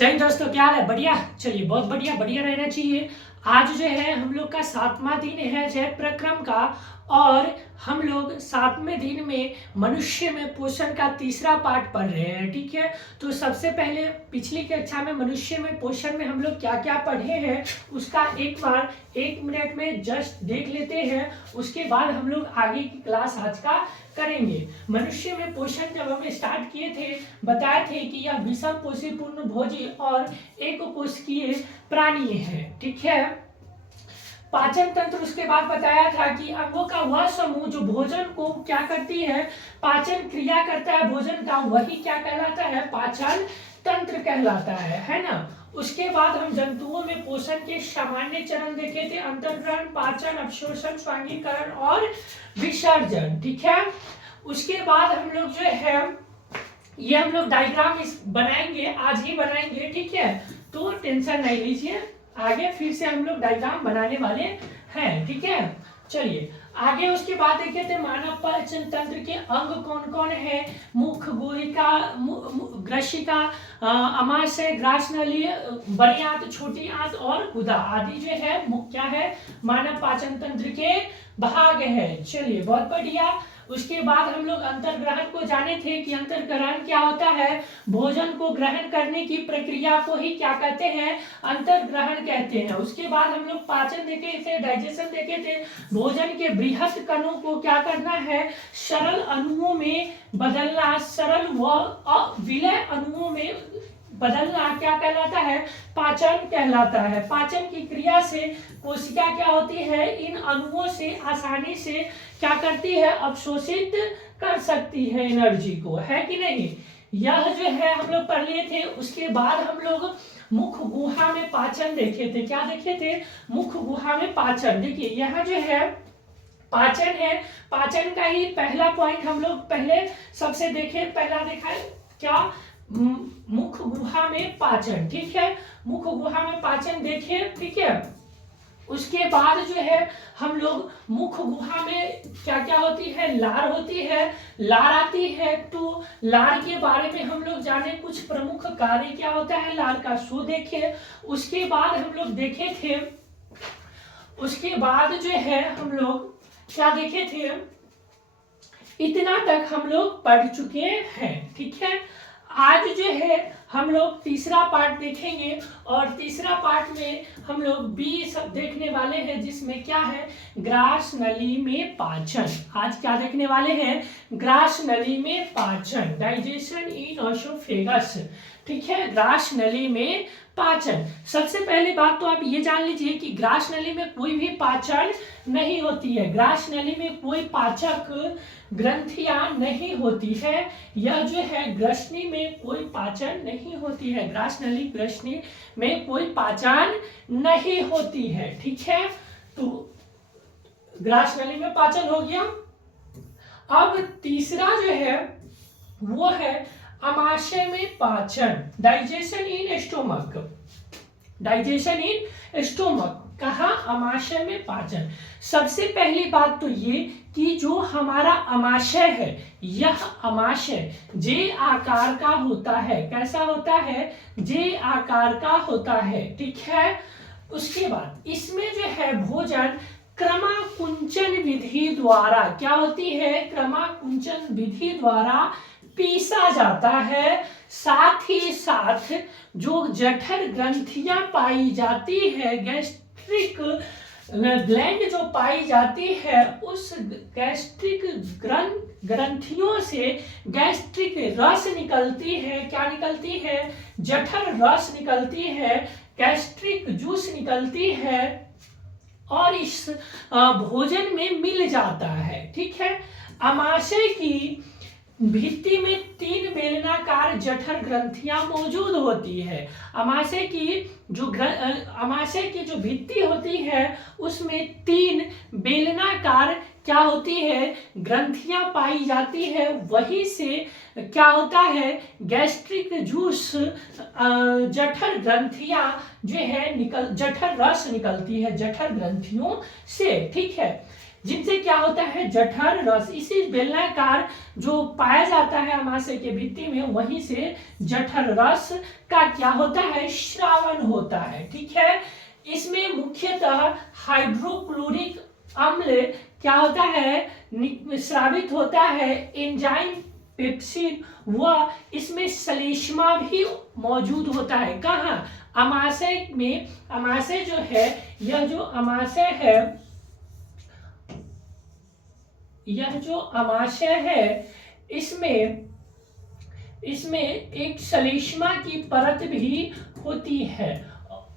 जय हिंद दोस्तों, क्या हाल है? बढ़िया। चलिए, बहुत बढ़िया बढ़िया रहना चाहिए। आज जो है हम लोग का 7वां दिन है जय प्रक्रम का, और हम लोग 7वें दिन में मनुष्य में पोषण का तीसरा पार्ट पढ़ रहे हैं। ठीक है, तो सबसे पहले पिछली कक्षा में मनुष्य में पोषण में हम लोग क्या क्या पढ़े हैं उसका एक बार 1 मिनट में जस्ट देख लेते हैं। उसके बाद हम लोग आगे की क्लास आज का करेंगे। मनुष्य में पोषण जब हम स्टार्ट किए थे, बताए थे कि यह विषम पोषी पूर्ण भोजी और एक कोशिकीय प्राणी है। ठीक है, पाचन तंत्र उसके बाद बताया था कि अंगों का वह समूह जो भोजन को क्या करती है, पाचन क्रिया करता है भोजन का, वही क्या कहलाता है, पाचन तंत्र कहलाता है ना। उसके बाद हम जंतुओं में पोषण के सामान्य चरण देखे थे, अंतर्ग्रहण, पाचन, अवशोषण, स्वांगीकरण और विसर्जन। ठीक है, उसके बाद हम लोग जो है ये हम लोग डायग्राम बनाएंगे, आज ही बनाएंगे। ठीक है, तो टेंशन नहीं लीजिए, आगे फिर से हम लोग डायग्राम बनाने वाले हैं। ठीक है, चलिए आगे। उसके बाद देखे थे मानव पाचन तंत्र के अंग कौन कौन है, मुख, गुहिका, ग्रशिका, अमाशय, ग्रासनली, बड़ी आंत, छोटी आंत और गुदा आदि जो है क्या है, मानव पाचन तंत्र के भाग है। चलिए, बहुत बढ़िया। उसके बाद हम लोग अंतर्ग्रहण को जाने थे कि अंतर्ग्रहण क्या होता है, भोजन को ग्रहण करने की प्रक्रिया को ही क्या कहते हैं, अंतर्ग्रहण कहते हैं। उसके बाद हम लोग पाचन देखे थे, डाइजेशन देखे थे, भोजन के बृहत कणों को क्या करना है, सरल अणुओं में बदलना, सरल व विलय अणुओं में बदलना क्या कहलाता है, पाचन कहलाता है। पाचन की क्रिया से कोशिका क्या होती है, इन अणुओं से आसानी से क्या करती है, अवशोषित कर सकती है एनर्जी को, है कि नहीं। यह जो है हम लोग पढ़ लिए थे। उसके बाद हम लोग मुख गुहा में पाचन देखे थे। क्या देखे थे, मुख गुहा में पाचन। देखिए यहाँ जो है पाचन है, पाचन का ही पहला पॉइंट हम लोग पहले सबसे देखे, पहला देखा है क्या, मुख गुहा में पाचन। ठीक है, मुख गुहा में पाचन देखे। ठीक है, उसके बाद जो है हम लोग मुख गुहा में क्या क्या होती है, लार होती है, लार आती है। तो लार के बारे में हम लोग जाने, कुछ प्रमुख कार्य क्या होता है लार का, सो देखे। उसके बाद हम लोग देखे थे, उसके बाद जो है हम लोग क्या देखे थे, इतना तक हम लोग पढ़ चुके हैं। ठीक है, आज जो है हम लोग तीसरा पार्ट देखेंगे, और तीसरा पार्ट में हम लोग बी सब देखने वाले हैं, जिसमें क्या है, ग्रास नली में पाचन। आज क्या देखने वाले हैं, ग्रास नली में पाचन, डाइजेशन इन ओसोफेगस। ठीक है, ग्रास नली में पाचन। सबसे पहली बात तो आप ये जान लीजिए कि ग्रास नली में कोई भी पाचन नहीं होती है, ग्रास नली में कोई पाचक ग्रंथियां नहीं होती है। यह जो है ग्रसनी में कोई पाचन नहीं होती है, ग्रास नली ग्रसनी में कोई पाचन नहीं होती है। ठीक है, तो ग्रास नली में पाचन हो गया। अब तीसरा जो है वो है अमाशय में पाचन, digestion in stomach, digestion in stomach. कहा, अमाशय में पाचन। सबसे पहली बात तो ये कि जो हमारा अमाशय है, यह अमाशय जे आकार का होता है। कैसा होता है, जे आकार का होता है। ठीक है, उसके बाद इसमें जो है भोजन क्रमाकुंचन विधि द्वारा क्या होती है, क्रमाकुंचन विधि द्वारा पीसा जाता है। साथ ही साथ जो जठर ग्रंथियां पाई जाती है, गैस्ट्रिक ग्लैंड जो पाई जाती है, उस गैस्ट्रिक ग्रंथियों से गैस्ट्रिक रस निकलती है। क्या निकलती है, जठर रस निकलती है, गैस्ट्रिक जूस निकलती है, और इस भोजन में मिल जाता है। ठीक है, अमाशय की भित्ति में 3 बेलनाकार जठर ग्रंथियां मौजूद होती है। अमाशय की जो भित्ति होती है उसमें 3 बेलनाकार क्या होती है, ग्रंथियां पाई जाती है। वही से क्या होता है, गैस्ट्रिक जूस, जठर ग्रंथियां जो है जठर रस निकलती है जठर ग्रंथियों से। ठीक है, जिनसे क्या होता है, जठर रस, इसी बेलनाकार जो पाया जाता है अमाशय के भित्ति में, वहीं से जठर रस का क्या होता है, श्रावण होता है। ठीक है, इसमें मुख्यतः हाइड्रोक्लोरिक अम्ल क्या होता है, स्रावित होता है, एंजाइम पेप्सिन, वह इसमें श्लेष्मा भी मौजूद होता है। कहाँ, अमाशय में। अमाशय जो है, यह जो अमाशय है, यह जो अमाशय है, इसमें एक श्लेष्मा की परत भी होती है।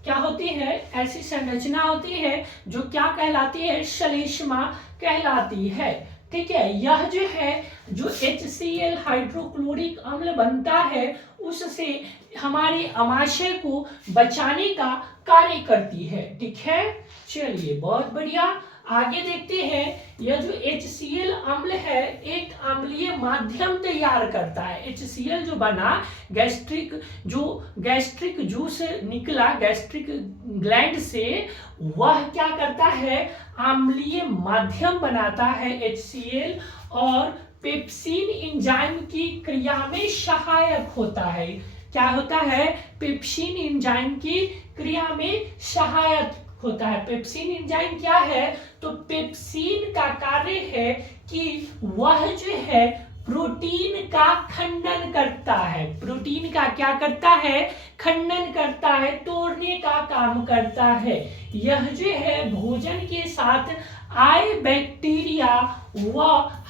क्या होती है, ऐसी संरचना होती है जो क्या कहलाती है, श्लेष्मा कहलाती है। ठीक है, यह जो है, जो HCl हाइड्रोक्लोरिक अम्ल बनता है, उससे हमारे अमाशय को बचाने का कार्य करती है। ठीक है, चलिए बहुत बढ़िया, आगे देखते हैं। यह जो HCl अम्ल है, एक अम्लीय माध्यम तैयार करता है। HCl जो बना, गैस्ट्रिक जूस निकला गैस्ट्रिक ग्लैंड से, वह क्या करता है, अम्लीय माध्यम बनाता है HCl, और पेप्सिन एंजाइम की क्रिया में सहायक होता है। क्या होता है, पेप्सिन एंजाइम की क्रिया में सहायक होता है। पेप्सिन एंजाइम क्या है, तो पेप्सिन का कार्य है कि वह जो है प्रोटीन का खंडन करता है। प्रोटीन का क्या करता है, खंडन करता है, तोड़ने का काम करता है। यह जो है भोजन के साथ आए बैक्टीरिया व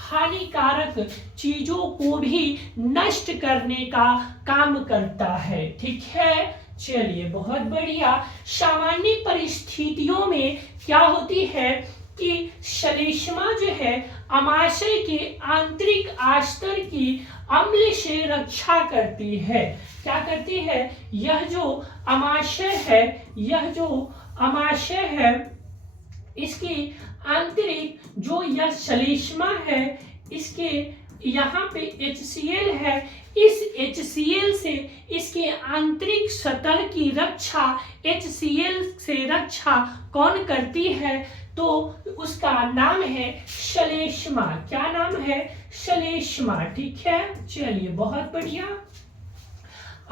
हानिकारक चीजों को भी नष्ट करने का काम करता है। ठीक है, चलिए बहुत बढ़िया। सामान्य परिस्थितियों में क्या होती है कि श्लेष्मा जो है अमाशय के आंतरिक आस्तर की अम्ल से रक्षा करती है। क्या करती है, यह जो अमाशय है, इसकी आंतरिक जो यह श्लेष्मा है, इसके यहाँ पे HCl है, इस HCl से इसके आंतरिक सतह की रक्षा, HCl से रक्षा कौन करती है, तो उसका नाम है श्लेष्मा। क्या नाम है, श्लेष्मा। ठीक है, चलिए बहुत बढ़िया,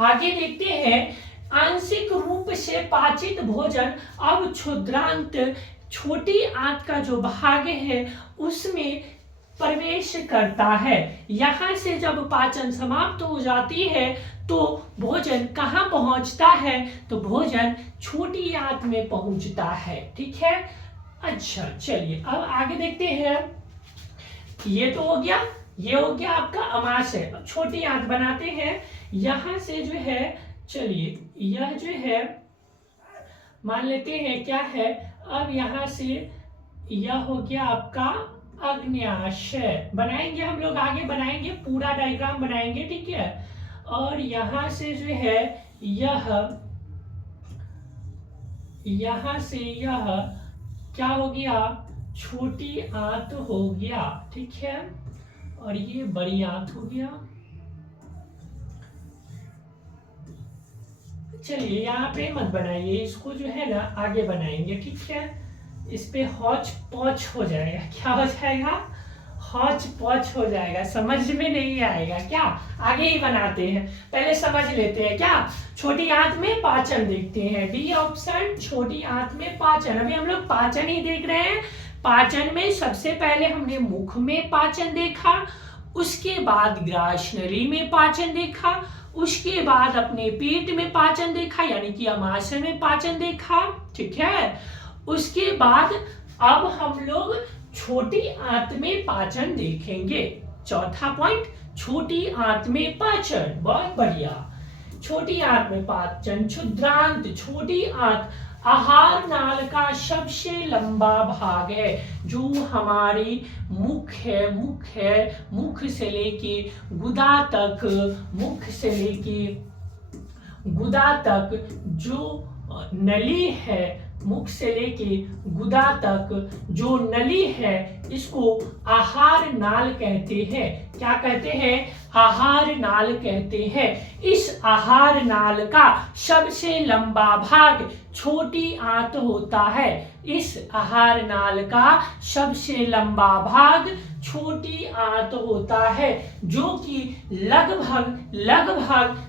आगे देखते हैं। आंशिक रूप से पाचित भोजन अब क्षुद्रांत, छोटी आंत का जो भाग है, उसमें प्रवेश करता है। यहां से जब पाचन समाप्त हो जाती है, तो भोजन कहां पहुंचता है, तो भोजन छोटी आंत में पहुंचता है। ठीक है, अच्छा चलिए अब आगे देखते हैं। ये तो हो गया, ये हो गया आपका अमाशय। अब छोटी आंत बनाते हैं। यहां से जो है, चलिए यह जो है मान लेते हैं क्या है, अब यहां से यह हो गया आपका अग्न्याशय। बनाएंगे हम लोग, आगे बनाएंगे, पूरा डायग्राम बनाएंगे। ठीक है, और यहां से जो है यहां से यह क्या हो गया, छोटी आंत हो गया। ठीक है, और ये बड़ी आंत हो गया। चलिए यहाँ पे मत बनाइए, इसको जो है ना आगे बनाएंगे। ठीक है, इस पे हौच पौच हो जाएगा। क्या हो जाएगा, हौच पौच हो जाएगा, समझ में नहीं आएगा। क्या, आगे ही बनाते हैं, पहले समझ लेते हैं। क्या, छोटी आंत में पाचन देखते हैं, डी ऑप्शन, छोटी आंत में पाचन। अभी हम लोग पाचन ही देख रहे हैं। पाचन में सबसे पहले हमने मुख में पाचन देखा, उसके बाद ग्रासनली में पाचन देखा, उसके बाद अपने पेट में पाचन देखा, यानी कि अमाशय में पाचन देखा। ठीक है, उसके बाद अब हम लोग छोटी आंत में पाचन देखेंगे। चौथा पॉइंट, छोटी आंत में पाचन। बहुत बढ़िया, छोटी आंत में पाचन, क्षुद्रांत। छोटी आंत आहार नाल का सबसे लंबा भाग है, जो हमारी मुख है, मुख से लेके गुदा तक, मुख से लेके गुदा तक जो नली है, मुख से लेके गुदा तक जो नली है, इसको आहार नाल कहते हैं। क्या कहते हैं? आहार नाल कहते हैं। इस आहार नाल का सबसे लंबा भाग छोटी आंत होता है। इस आहार नाल का सबसे लंबा भाग छोटी आंत होता है, जो कि लगभग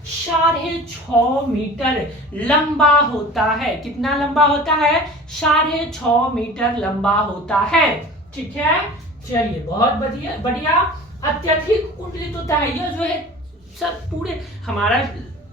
6.5 मीटर लंबा होता है। कितना लंबा होता है? 6.5 मीटर लंबा होता है। ठीक है, चलिए बहुत बढ़िया बढ़िया। अत्यधिक कुंडलित होता है। यह जो है सब पूरे हमारा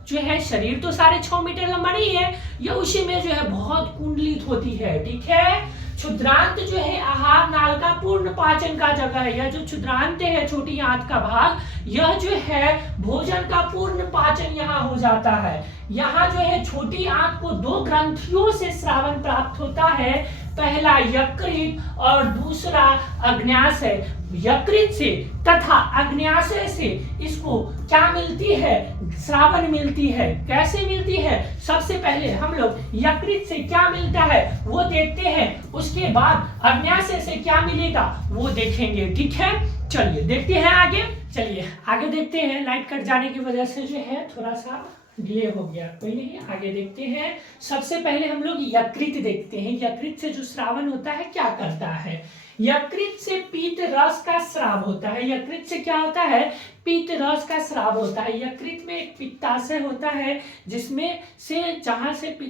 जो है शरीर तो 6.5 मीटर लंबा नहीं है, यह उसी में जो है बहुत कुंडलित होती है। ठीक है, क्षुद्रांत जो है आहार नाल का पूर्ण पाचन का जगह है। यह जो क्षुद्रांत है, छोटी आंत का भाग, यह जो है भोजन का पूर्ण पाचन यहाँ हो जाता है। यहाँ जो है छोटी आंत को 2 ग्रंथियों से श्रावण प्राप्त होता है। पहला यकृत और दूसरा अग्न्याशय। यकृत से तथा अग्न्याशय से इसको क्या मिलती है? श्रावण मिलती है। कैसे मिलती है? सबसे पहले हम लोग यकृत से क्या मिलता है वो देखते हैं, उसके बाद अग्न्याशय से क्या मिलेगा वो देखेंगे। ठीक है, चलिए देखते हैं आगे। चलिए आगे देखते हैं। लाइट कट जाने की वजह से जो है थोड़ा सा डिले हो गया, कोई नहीं, आगे देखते हैं। सबसे पहले हम लोग यकृत देखते हैं। यकृत से जो श्रावण होता है क्या करता है? यकृत से पीत रस का स्राव होता है। यकृत से क्या होता है? पीत रस का स्राव होता है। यकृत में एक पित्ताशय होता है, जिसमें से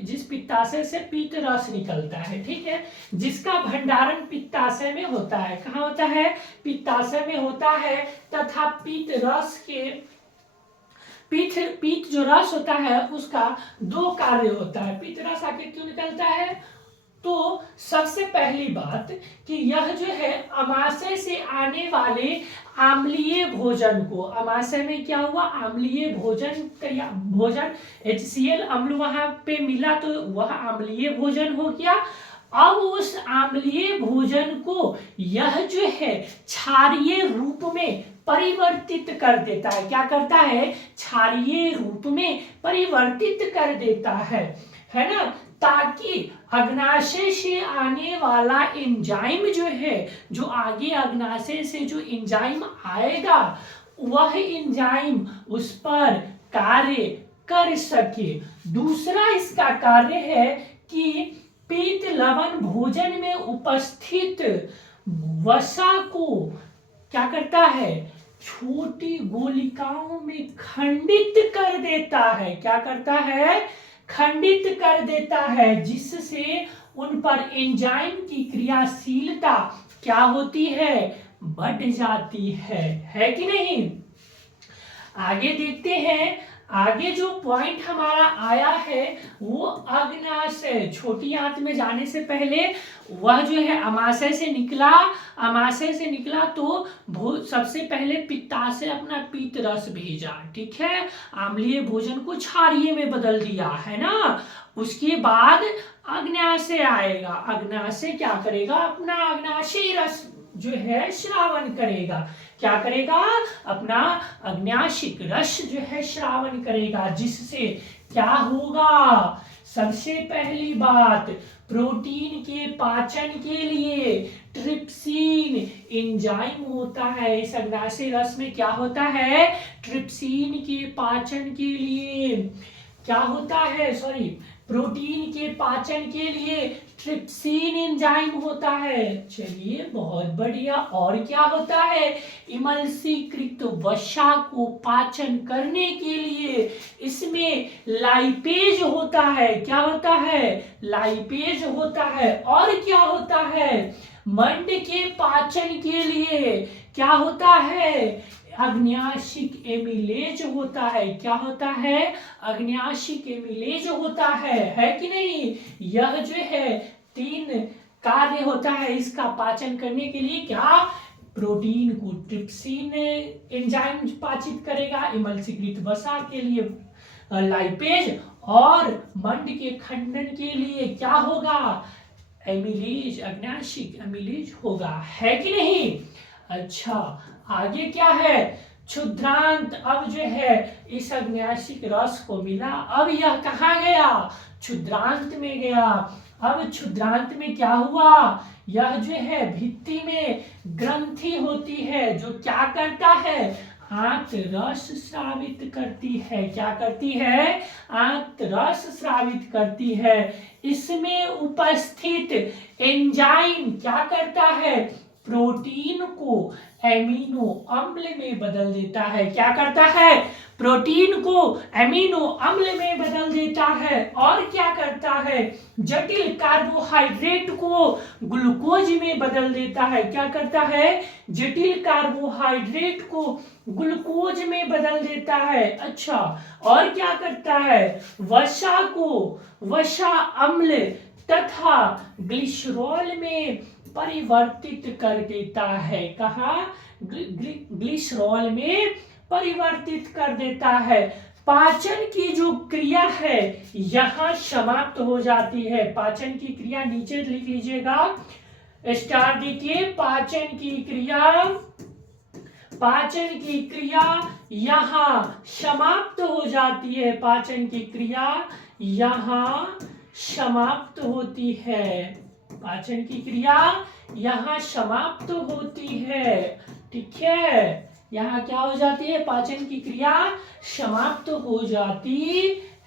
जिस पित्ताशय से पीत रस निकलता है। ठीक है, जिसका भंडारण पित्ताशय में होता है। कहाँ होता है? पित्ताशय में होता है। तथा पीत जो रस होता है उसका 2 कार्य होता है। पीत रस आखिर क्यों निकलता है? तो सबसे पहली बात कि यह जो है अमाशय से आने वाले आम्लीय भोजन को, अमाशय में क्या हुआ? आम्लीय भोजन HCl अम्ल वहां पे मिला तो वह आम्लीय भोजन हो गया। अब उस आम्लीय भोजन को यह जो है क्षारीय रूप में परिवर्तित कर देता है। क्या करता है? क्षारीय रूप में परिवर्तित कर देता है ना, ताकि अग्नाशय से आने वाला एंजाइम जो है, जो आगे अग्नाशय से जो एंजाइम आएगा, वह एंजाइम उस पर कार्य कर सके। दूसरा इसका कार्य है कि पीत लवण भोजन में उपस्थित वसा को क्या करता है? छोटी गोलिकाओं में खंडित कर देता है। क्या करता है? खंडित कर देता है, जिससे उन पर एंजाइम की क्रियाशीलता क्या होती है? बढ़ जाती है कि नहीं? आगे देखते हैं। आगे जो पॉइंट हमारा आया है वो अग्नाशय, छोटी आंत में जाने से पहले वह जो है अमाशय से निकला। अमाशय से निकला तो सबसे पहले पित्ताशय अपना पीत रस भेजा। ठीक है, आम्लीय भोजन को क्षारीय में बदल दिया, है ना। उसके बाद अग्न्याशय आएगा। अग्न्याशय क्या करेगा? अपना अग्नाशयी रस जो है श्रावण करेगा। क्या करेगा? अपना अग्न्याशिक रस जो है श्रावण करेगा, जिससे क्या होगा? सबसे पहली बात, प्रोटीन के पाचन के लिए ट्रिप्सिन एंजाइम होता है। इस अग्नाशय रस में क्या होता है? ट्रिप्सिन के पाचन के लिए क्या होता है? प्रोटीन के पाचन के लिए ट्रिप्सिन एंजाइम होता है। चलिए बहुत बढ़िया। और क्या होता है? इमल्सीकृत वसा को पाचन करने के लिए इसमें लाइपेज होता है। क्या होता है? लाइपेज होता है। और क्या होता है? मंड के पाचन के लिए क्या होता है? अग्न्याशिक एमिलेज होता है। क्या होता है? अग्न्याशिक एमिलेज होता है कि नहीं? यह जो है 3 कार्य होता है इसका पाचन करने के लिए। क्या? प्रोटीन को ट्रिप्सिन एंजाइम पाचित करेगा, इमल्सीकृत वसा के लिए लाइपेज, और मंड के खंडन के लिए क्या होगा? एमिलेज, अग्न्याशिक एमिलेज होगा, है कि नहीं? अच्छा, आगे क्या है? क्षुद्रांत अब जो है इस अग्न्याशिक रस को मिला, अब यह कहाँ गया? क्षुद्रांत में गया। अब क्षुद्रांत में क्या हुआ, यह जो है भित्ति में ग्रंथि होती है जो क्या करता है, आंत रस स्रावित करती है। क्या करती है, आंत रस स्रावित करती है। इसमें उपस्थित एंजाइम क्या करता है, प्रोटीन को एमिनो अम्ल में बदल देता है। क्या करता है, प्रोटीन को एमिनो अम्ल में बदल देता है। और क्या करता है, जटिल कार्बोहाइड्रेट को ग्लूकोज में बदल देता है। क्या करता है, जटिल कार्बोहाइड्रेट को ग्लूकोज में बदल देता है। अच्छा, और क्या करता है, वसा को वसा अम्ल तथा ग्लिसरॉल में परिवर्तित कर देता है। कहा, ग्लिसरॉल में परिवर्तित कर देता है। पाचन की जो क्रिया है यहां समाप्त हो जाती है। पाचन की क्रिया नीचे लिख लीजिएगा, स्टार देखिए, पाचन की क्रिया यहां समाप्त हो जाती है। पाचन की क्रिया यहां समाप्त होती है। पाचन की क्रिया यहां समाप्त होती है। ठीक है, यहाँ क्या हो जाती है, पाचन की क्रिया समाप्त हो जाती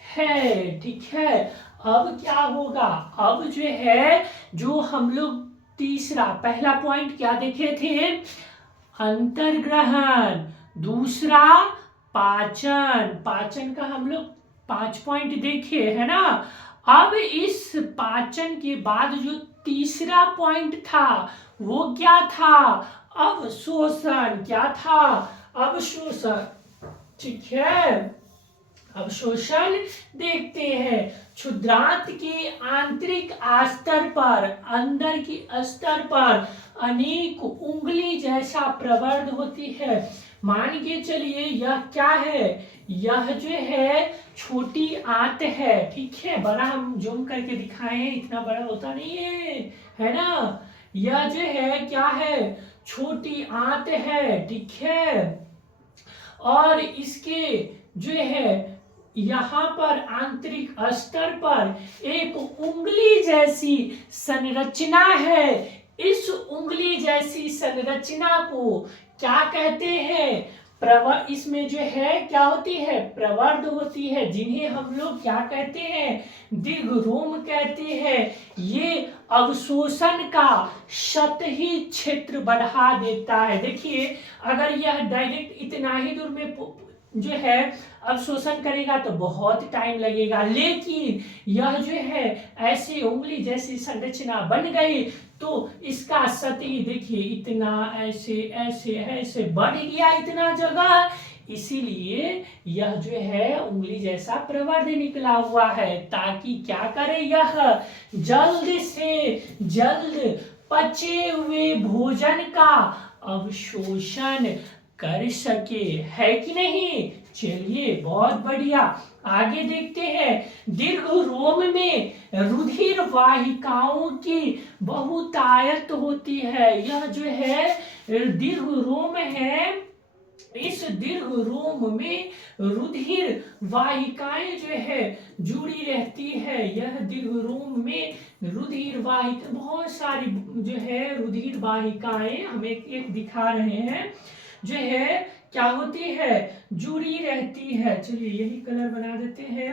है। ठीक है, अब क्या होगा, अब जो है जो हम लोग तीसरा, पहला पॉइंट क्या देखे थे, अंतर्ग्रहण, दूसरा पाचन का हम लोग 5 पॉइंट देखे है ना। अब इस पाचन के बाद जो तीसरा पॉइंट था वो क्या था, अवशोषण। क्या था, अवशोषण। ठीक है, अवशोषण देखते हैं। क्षुद्रांत के आंतरिक स्तर पर, अंदर की स्तर पर अनेक उंगली जैसा प्रवर्ध होती है। मान के चलिए यह क्या है, यह जो है छोटी आंत है। ठीक है, बड़ा हम जूम करके दिखाए हैं, इतना बड़ा होता नहीं है ना। यह जो है क्या है, छोटी आंत है। ठीक है, और इसके जो है यहाँ पर आंतरिक स्तर पर एक उंगली जैसी संरचना है। इस उंगली जैसी संरचना को क्या कहते हैं, इसमें जो है क्या होती है, प्रवर्ध होती है, जिन्हें हम लोग क्या कहते हैं, दीर्घरोम कहते हैं। ये अवशोषण का सतही क्षेत्र बढ़ा देता है। देखिए, अगर यह डायरेक्ट इतना ही दूर में जो है अवशोषण करेगा तो बहुत टाइम लगेगा, लेकिन यह जो है ऐसी उंगली जैसी संरचना बन गई तो इसका सतही देखिए इतना ऐसे ऐसे ऐसे बढ़ गया, इतना जगह, इसीलिए यह जो है उंगली जैसा प्रवर्ध निकला हुआ है, ताकि क्या करे, यह जल्द से जल्द पचे हुए भोजन का अवशोषण कर सके। है कि नहीं, चलिए बहुत बढ़िया, आगे देखते हैं। दीर्घरोम में रुधिर वाहिकाओं की बहुतायत होती है। यह जो है दीर्घरोम है, इस दीर्घरोम में रुधिर वाहिकाएं जो है जुड़ी रहती है। यह दीर्घरोम में रुधिर वाहिका, बहुत सारी जो है रुधिर वाहिकाएं हमें एक दिखा रहे हैं, जो है क्या होती है, जुड़ी रहती है। चलिए यही कलर बना देते हैं।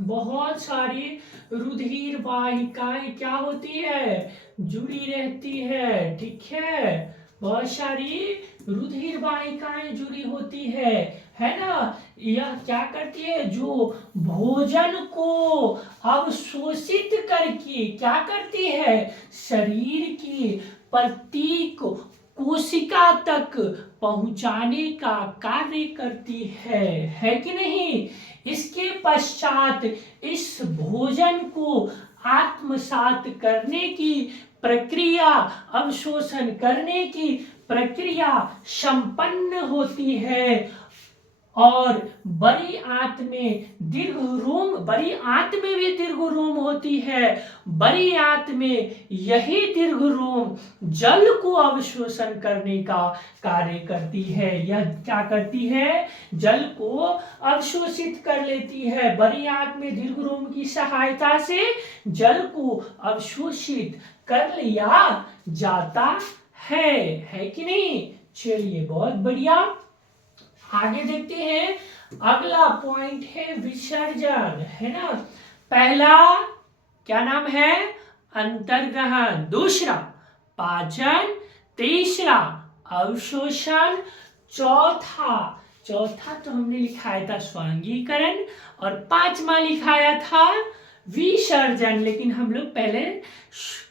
बहुत सारी रुधिर वाहिकाएं क्या होती है, जुड़ी रहती है। ठीक है, बहुत सारी रुधिर वाहिकाएं जुड़ी होती है ना। यह क्या करती है, जो भोजन को अवशोषित करके क्या करती है, शरीर की प्रत्येक कोशिका तक पहुंचाने का कार्य करती है कि नहीं। इसके पश्चात इस भोजन को आत्मसात करने की प्रक्रिया, अवशोषण करने की प्रक्रिया संपन्न होती है। और बड़ी आंत में दीर्घ रोम, बड़ी आंत में भी दीर्घ रोम होती है। बड़ी आंत में यही दीर्घ रोम जल को अवशोषण करने का कार्य करती है। यह क्या करती है? जल को अवशोषित कर लेती है। बड़ी आंत में दीर्घ रोम की सहायता से जल को अवशोषित कर लिया जाता है कि नहीं? चलिए, बहुत बढ़िया। आगे देखते हैं। अगला पॉइंट है विसर्जन, है ना। पहला क्या नाम है? अंतर्ग्रहण। दूसरा पाचन। तीसरा अवशोषण। चौथा तो हमने लिखाया था स्वांगीकरण, और पांचवा लिखाया था विसर्जन। लेकिन हम लोग पहले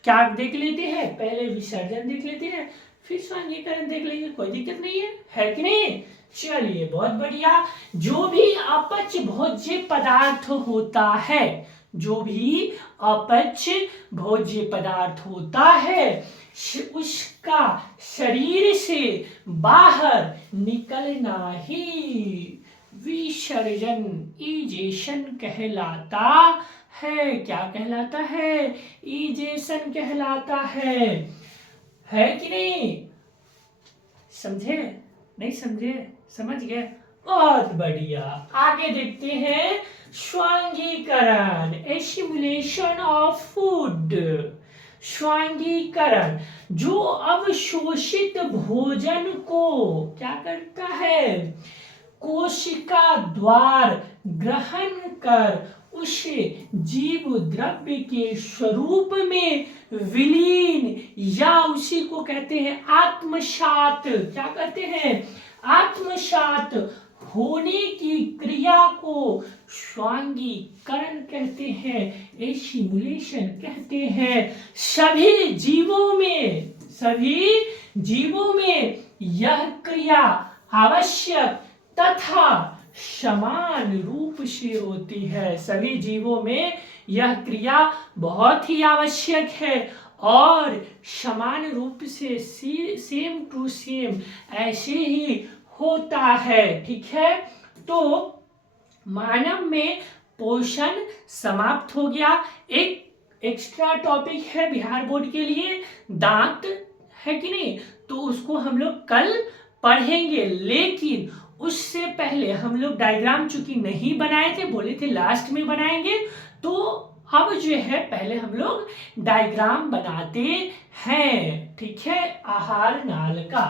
क्या देख लेते हैं? पहले विसर्जन देख लेते हैं, फिर स्वांगीकरण देख लेंगे, कोई दिक्कत नहीं है कि नहीं? चलिए, बहुत बढ़िया। जो भी अपच भोज्य पदार्थ होता है, जो भी अपच भोज्य पदार्थ होता है, उसका शरीर से बाहर निकलना ही विसर्जन, इजेशन कहलाता है। क्या कहलाता है? इजेशन कहलाता है कि नहीं? समझे? नहीं समझे? समझ गए? बहुत बढ़िया। आगे देखते हैं स्वांगीकरण, एसिमुलेशन ऑफ फूड। स्वांगीकरण जो अवशोषित भोजन को क्या करता है? कोशिका द्वार ग्रहण कर उसे जीव द्रव्य के स्वरूप में विलीन, या उसी को कहते हैं आत्मसात। क्या कहते हैं? आत्मसात होने की क्रिया को स्वांगीकरण कहते हैं, एसिमुलेशन कहते हैं। सभी जीवों में यह क्रिया आवश्यक तथा समान रूप से होती है। सभी जीवों में यह क्रिया बहुत ही आवश्यक है और समान रूप से सेम टू सेम ऐसे ही होता है। ठीक है, तो मानव में पोषण समाप्त हो गया। एक एक्स्ट्रा टॉपिक है बिहार बोर्ड के लिए, दांत, है कि नहीं? तो उसको हम लोग कल पढ़ेंगे, लेकिन उससे पहले हम लोग डायग्राम चूंकि नहीं बनाए थे, बोले थे लास्ट में बनाएंगे, तो अब जो है पहले हम लोग डायग्राम बनाते हैं। ठीक है, आहार नाल का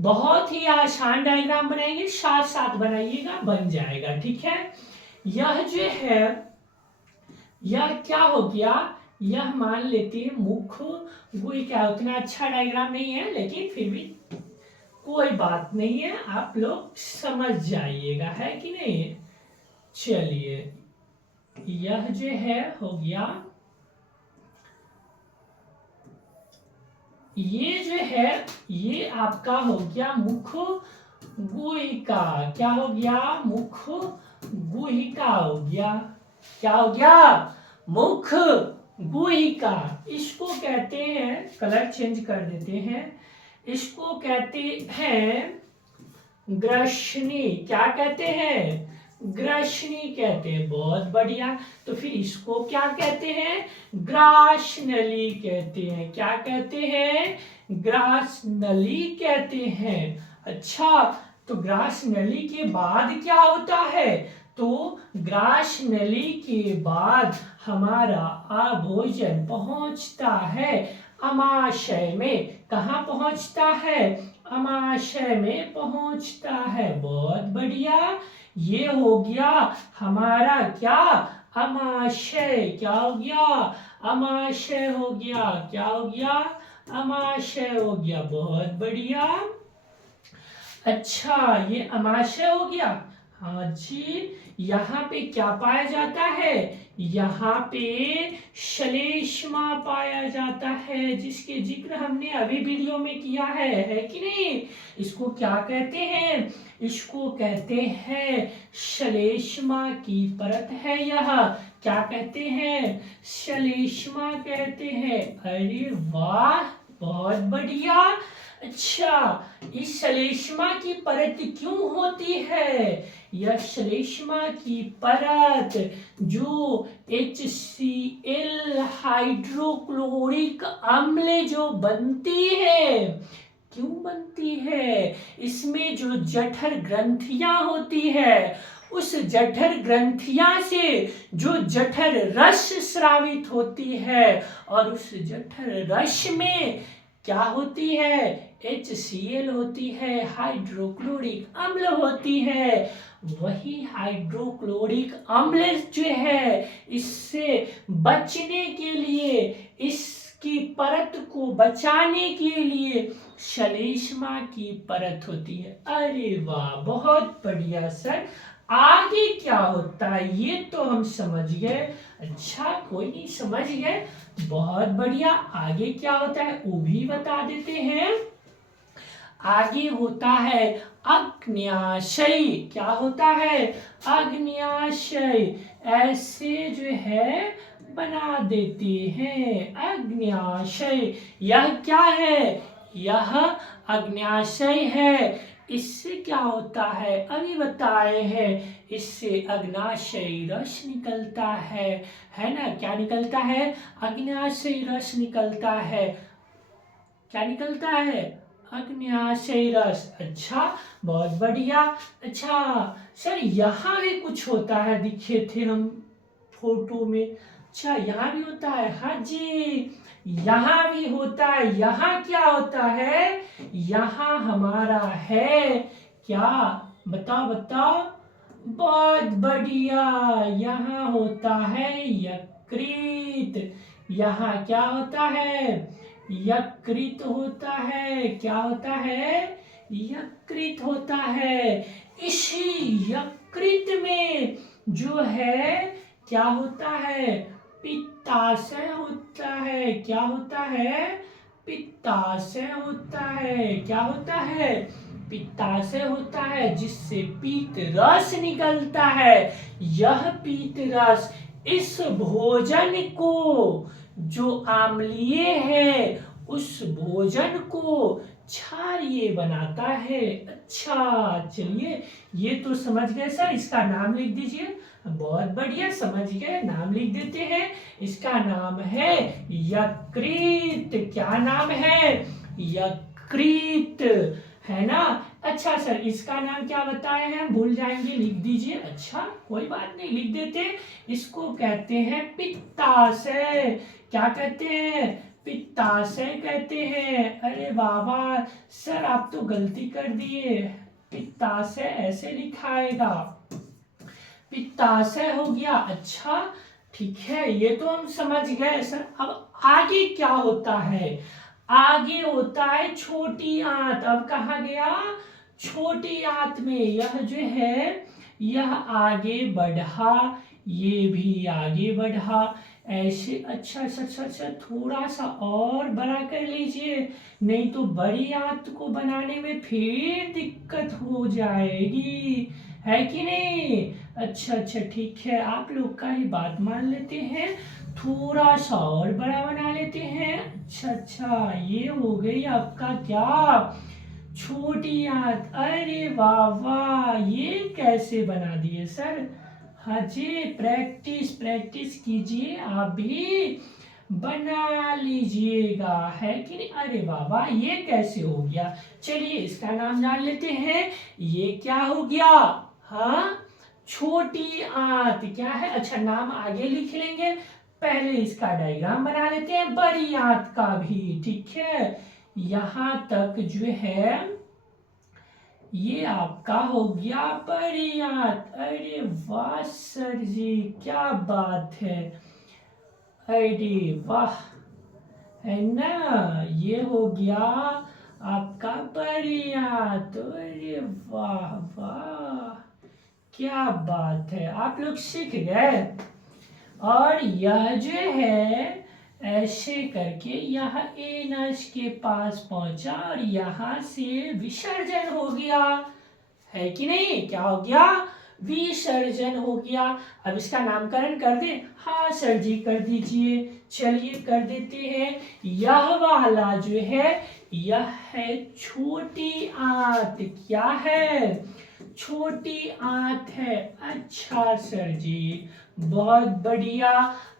बहुत ही आसान डायग्राम बनाएंगे, साथ साथ बनाइएगा, बन जाएगा। ठीक है, यह जो है, यह क्या हो गया? यह मान लेते हैं मुख्य गुई। क्या उतना अच्छा डायग्राम नहीं है, लेकिन फिर भी कोई बात नहीं है, आप लोग समझ जाइएगा, है कि नहीं? चलिए, यह जो है हो गया, ये जो है ये आपका हो गया मुख्य गुहिका। क्या हो गया? मुख्य गुहिका हो गया। क्या हो गया? मुख्य गुहिका। इसको कहते हैं, कलर चेंज कर देते हैं, इसको कहते हैं ग्रसनी। क्या कहते हैं? ग्रसनी कहते हैं। बहुत बढ़िया। तो फिर इसको क्या कहते हैं? ग्रासनली कहते हैं। क्या कहते हैं? ग्रासनली कहते हैं। अच्छा, तो ग्रासनली के बाद क्या होता है? तो ग्रासनली के बाद हमारा भोजन पहुंचता है अमाशय में। कहाँ पहुंचता है? अमाशय में पहुंचता है। बहुत बढ़िया, ये हो गया हमारा क्या? अमाशय। क्या हो गया? अमाशय हो गया। क्या हो गया? अमाशय हो गया। बहुत बढ़िया। अच्छा, ये अमाशय हो गया। हाँ जी, यहाँ पे क्या पाया जाता है? यहाँ पे श्लेष्मा पाया जाता है, जिसके जिक्र हमने अभी वीडियो में किया है कि नहीं? इसको क्या कहते हैं? इसको कहते हैं श्लेष्मा की परत है यह। क्या कहते हैं? श्लेष्मा कहते हैं। अरे वाह, बहुत बढ़िया। अच्छा, इस श्लेष्मा की परत क्यों होती है? यह श्लेष्मा की परत जो HCl हाइड्रोक्लोरिक अम्ल जो बनती है, क्यों बनती है? इसमें जो जठर ग्रंथियां होती है, उस जठर ग्रंथियां से जो जठर रस स्रावित होती है, और उस जठर रस में क्या होती है? HCl होती है, हाइड्रोक्लोरिक अम्ल होती है। वही हाइड्रोक्लोरिक अम्ल जो है, इससे बचने के लिए, इसकी परत को बचाने के लिए श्लेष्मा की परत होती है। अरे वाह, बहुत बढ़िया सर। आगे क्या होता है ये तो हम समझ गए। अच्छा, कोई नहीं, समझ गए, बहुत बढ़िया। आगे क्या होता है वो भी बता देते हैं। आगे होता है अग्न्याशय। क्या होता है? अग्न्याशय। ऐसे जो है बना देते हैं, अग्न्याशय। यह क्या है? यह अग्न्याशय है। इससे क्या होता है अभी बताए हैं। इससे अग्न्याशय रस निकलता है ना? क्या निकलता है? अग्न्याशय रस निकलता है। क्या निकलता है? अग्न्याशय रस। अच्छा, बहुत बढ़िया। अच्छा सर, यहाँ भी कुछ होता है, दिखे थे हम फोटो में। अच्छा, यहाँ भी होता है? हाँ जी, यहाँ भी होता है। यहाँ क्या होता है? यहाँ हमारा है क्या? बताओ बताओ। बहुत बढ़िया, यहाँ होता है यकृत। यहाँ क्या होता है? यकृत होता है। क्या होता है? यकृत होता है। इसी यकृत में जो है क्या होता है? पित्ताशय होता है। क्या होता है? पित्ताशय होता है। क्या होता है? पित्ताशय होता है, जिससे पीत रस निकलता है। यह पीत रस इस भोजन को जो आम्लीय है, उस भोजन को क्षारीय बनाता है। अच्छा, चलिए, ये तो समझ गए सर। इसका नाम लिख दीजिए। बहुत बढ़िया, समझ गए, नाम लिख देते हैं। इसका नाम है यकृत। क्या नाम है? यकृत, है ना? अच्छा सर, इसका नाम क्या बताए हैं? भूल जाएंगे, लिख दीजिए। अच्छा, कोई बात नहीं, लिख देते। इसको कहते हैं पित्ताशय। क्या कहते हैं? पित्ताशय कहते हैं। अरे वाह वाह सर, आप तो गलती कर दिए। पित्ताशय ऐसे लिखाएगा, पित्ताशय हो गया। अच्छा, ठीक है, ये तो हम समझ गए सर। अब आगे क्या होता है? आगे होता है छोटी आंत। अब कहाँ गया? छोटी आंत में। यह जो है, यह आगे बढ़ा, ये भी आगे बढ़ा, ऐसे। अच्छा अच्छा अच्छा अच्छा, थोड़ा सा और बड़ा कर लीजिए, नहीं तो बड़ी आंत को बनाने में फिर दिक्कत हो जाएगी, है कि नहीं? अच्छा अच्छा, ठीक है, आप लोग का ही बात मान लेते हैं। थोड़ा सा और बड़ा बना लेते हैं। अच्छा अच्छा, ये हो गई आपका क्या? छोटी आंत। अरे वाह वाह, ये कैसे बना दिए सर? हाँ जी, प्रैक्टिस प्रैक्टिस कीजिए, आप भी बना लीजिएगा, है कि नहीं? अरे वाह वाह, ये कैसे हो गया? चलिए, इसका नाम जान लेते हैं। ये क्या हो गया? हाँ, छोटी आंत। क्या है? अच्छा, नाम आगे लिख लेंगे, पहले इसका डायग्राम बना लेते हैं बड़ी आंत का भी। ठीक है, यहां तक जो है ये आपका हो गया बड़ी आंत। अरे वाह सर जी, क्या बात है। अरे वाह, है ना? ये हो गया आपका बड़ी आंत। अरे वाह वाह, क्या बात है, आप लोग सीख गए। और यह जो है ऐसे करके यह एनस के पास पहुंचा और यहां से विसर्जन हो गया, है कि नहीं? क्या हो गया? विसर्जन हो गया। अब इसका नामकरण कर दे? हाँ सर जी, कर दीजिए। चलिए, कर देते हैं। यह वाला जो है, यह है छोटी आंत। क्या है? छोटी आंत है। अच्छा सर जी, बहुत बढ़िया।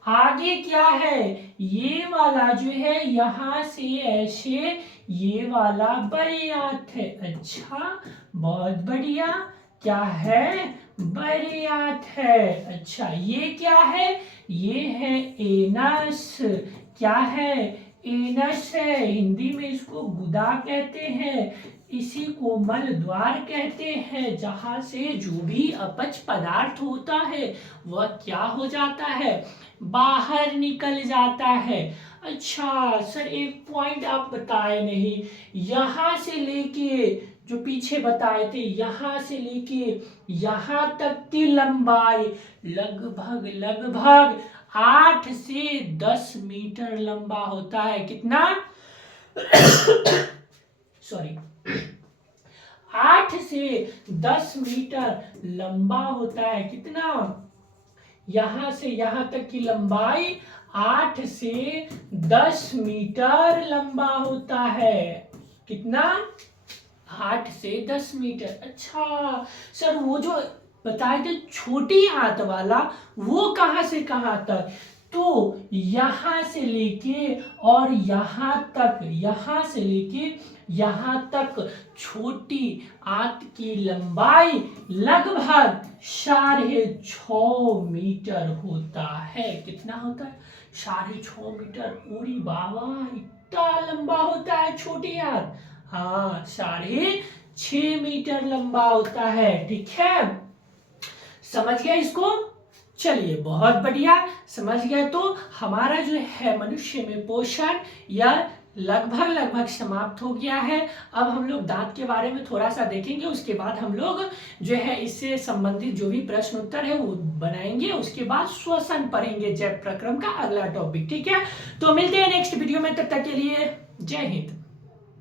आगे क्या है? ये वाला जो है यहां से ऐसे, ये वाला बड़ी आंत है। अच्छा, बहुत बढ़िया। क्या है? बड़ी आंत है। अच्छा, ये क्या है? ये है एनस। क्या है? एनस है। हिंदी में इसको गुदा कहते हैं। इसी को मल द्वार कहते हैं, जहां से जो भी अपच पदार्थ होता है वह क्या हो जाता है? बाहर निकल जाता है। अच्छा सर, एक पॉइंट आप बताए नहीं। यहां से लेके, जो पीछे बताए थे, यहां से लेके यहां तक की लंबाई लगभग लगभग 8 से 10 मीटर लंबा होता है। कितना? सॉरी, 8 से 10 मीटर लंबा होता है। कितना? यहां से यहां तक की लंबाई 8 से 10 मीटर लंबा होता है। कितना? 8 से 10 मीटर। अच्छा सर, वो जो बताए थे छोटी आंत वाला, वो कहां से कहां तक? तो यहां से लेके और यहां तक, यहां से लेके यहां तक छोटी आंत की लंबाई लगभग 6.5 मीटर होता है। कितना होता है? 6.5 मीटर। ओरी बाबा, इतना लंबा होता है छोटी आंत। हाँ, 6.5 मीटर लंबा होता है। ठीक है, समझ गया इसको? चलिए, बहुत बढ़िया, समझ गए। तो हमारा जो है मनुष्य में पोषण यह लगभग लगभग समाप्त हो गया है। अब हम लोग दांत के बारे में थोड़ा सा देखेंगे, उसके बाद हम लोग जो है इससे संबंधित जो भी प्रश्न उत्तर है वो बनाएंगे, उसके बाद श्वसन पढ़ेंगे, जैव प्रक्रम का अगला टॉपिक। ठीक है, तो मिलते हैं नेक्स्ट वीडियो में, तब तक के लिए जय हिंद।